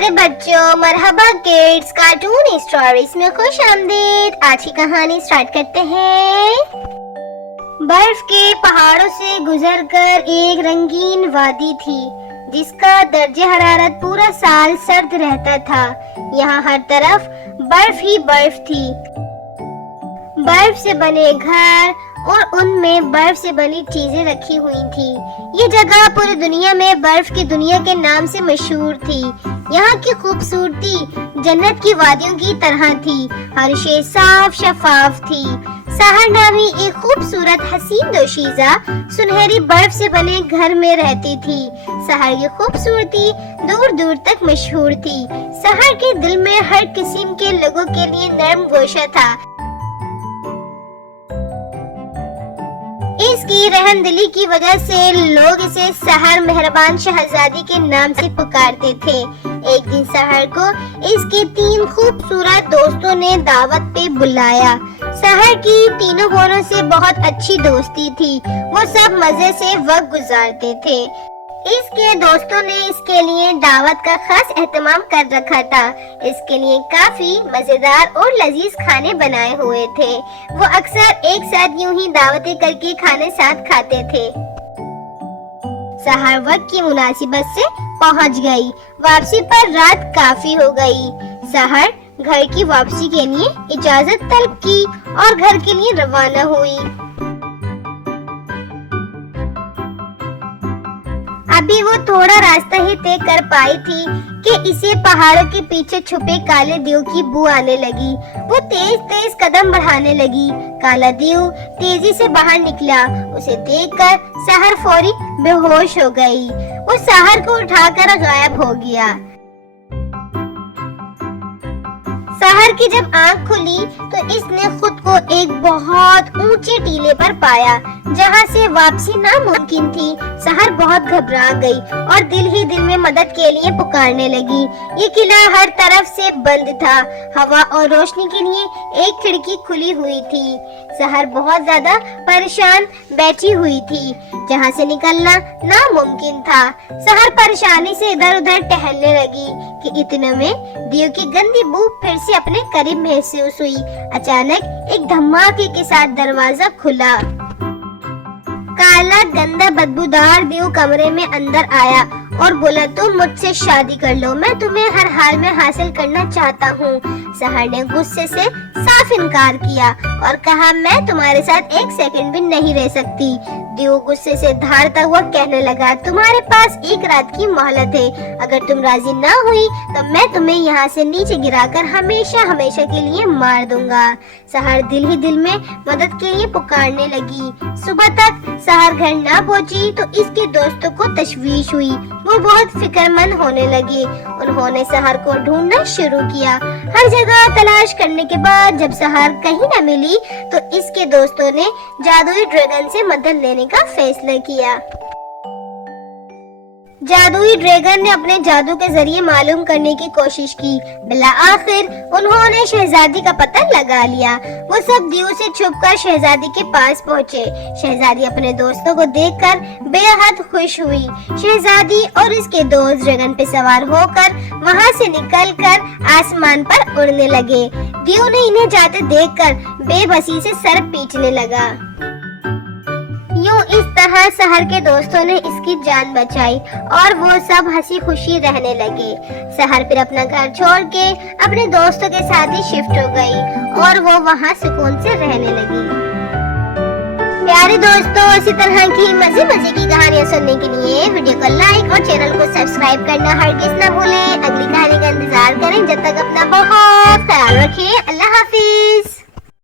प्यारे बच्चों, मरहबा kids cartoon stories में खुश आमदीद। आज की कहानी स्टार्ट करते हैं। बर्फ के पहाड़ों से गुजरकर एक रंगीन वादी थी जिसका दर्जे हरारत पूरा साल सर्द रहता था। यहाँ हर तरफ बर्फ ही बर्फ थी। बर्फ से बने घर और उनमें बर्फ से बनी चीजें रखी हुई थी। ये जगह पूरी दुनिया में बर्फ की दुनिया के नाम से मशहूर थी। यहाँ की खूबसूरती जन्नत की वादियों की तरह थी। हर शे साफ शफाफ थी। सहर नामी एक खूबसूरत हसीन दोशीजा सुनहरी बर्फ से बने घर में रहती थी। सहर की खूबसूरती दूर दूर तक मशहूर थी। सहर के दिल में हर किस्म के लोगों के लिए नरम गोशा था। इसकी रहमदिली की वजह से लोग इसे सहर मेहरबान शहजादी के नाम से पुकारते थे। एक दिन सहर को इसके 3 खूबसूरत दोस्तों ने दावत पे बुलाया। सहर की तीनों बहनों से बहुत अच्छी दोस्ती थी। वो सब मजे से वक्त गुजारते थे। इसके दोस्तों ने इसके लिए दावत का खास एहतमाम कर रखा था। इसके लिए काफी मजेदार और लजीज खाने बनाए हुए थे। वो अक्सर एक साथ यूं ही दावतें करके खाने साथ खाते थे। सहर वक्त की मुनासिबत से पहुंच गई। वापसी पर रात काफी हो गई। सहर घर की वापसी के लिए इजाजत तलब की और घर के लिए रवाना हुई। अभी वो थोड़ा रास्ता ही तय कर पाई थी कि इसे पहाड़ों के पीछे छुपे काले दीव की बू आने लगी। वो तेज तेज कदम बढ़ाने लगी। काला दीव तेजी से बाहर निकला। उसे देखकर सहर फौरी बेहोश हो गई। वो सहर को उठाकर गायब हो गया। सहर की जब आंख खुली तो इसने खुद को एक बहुत ऊंचे टीले पर पाया जहां से वापसी नामुमकिन थी। सहर बहुत घबरा गई और दिल ही दिल में मदद के लिए पुकारने लगी। ये किला हर तरफ से बंद था। हवा और रोशनी के लिए एक खिड़की खुली हुई थी। सहर बहुत ज्यादा परेशान बैठी हुई थी जहां से निकलना नामुमकिन था। सहर परेशानी से इधर उधर टहलने लगी कि इतने में दीव की गंदी बू फिर से अपने करीब महसूस हुई। अचानक एक धमाके के साथ दरवाजा खुला। काला गंदा बदबूदार दीव कमरे में अंदर आया और बोला, तुम मुझसे शादी कर लो, मैं तुम्हें हर हाल में हासिल करना चाहता हूँ। सहर ने गुस्से से साफ इनकार किया और कहा, मैं तुम्हारे साथ एक सेकंड भी नहीं रह सकती। दीव गुस्से से धारता हुआ कहने लगा, तुम्हारे पास एक रात की मोहलत है। अगर तुम राजी ना हुई तो मैं तुम्हें यहाँ से नीचे गिराकर हमेशा हमेशा के लिए मार दूंगा। सहर दिल ही दिल में मदद के लिए पुकारने लगी। सुबह तक सहर घर ना पहुँची तो इसके दोस्तों को तशवीश हुई। वो बहुत फिक्रमंद होने लगे। उन्होंने सहर को ढूंढना शुरू किया। हर जगह तलाश करने के बाद जब सहर कहीं न मिली तो इसके दोस्तों ने जादुई ड्रैगन से मदद लेने का फैसला किया। जादुई ड्रैगन ने अपने जादू के जरिए मालूम करने की कोशिश की। बिला आखिर उन्होंने शहजादी का पता लगा लिया। वो सब दीव से छुपकर शहजादी के पास पहुँचे। शहजादी अपने दोस्तों को देखकर बेहद खुश हुई। शहजादी और इसके दोस्त ड्रैगन पे सवार होकर वहाँ से निकलकर आसमान पर उड़ने लगे। दीव ने इन्हें जाते देखकर बेबसी से सर पीटने लगा। यूं इस तरह सहर के दोस्तों ने इसकी जान बचाई और वो सब हंसी खुशी रहने लगे। सहर फिर अपना घर छोड़ के अपने दोस्तों के साथ ही शिफ्ट हो गई और वो वहाँ सुकून से रहने लगी। प्यारे दोस्तों, इसी तरह की मजे मजे की कहानियाँ सुनने के लिए वीडियो को लाइक और चैनल को सब्सक्राइब करना हरगिज न भूलें।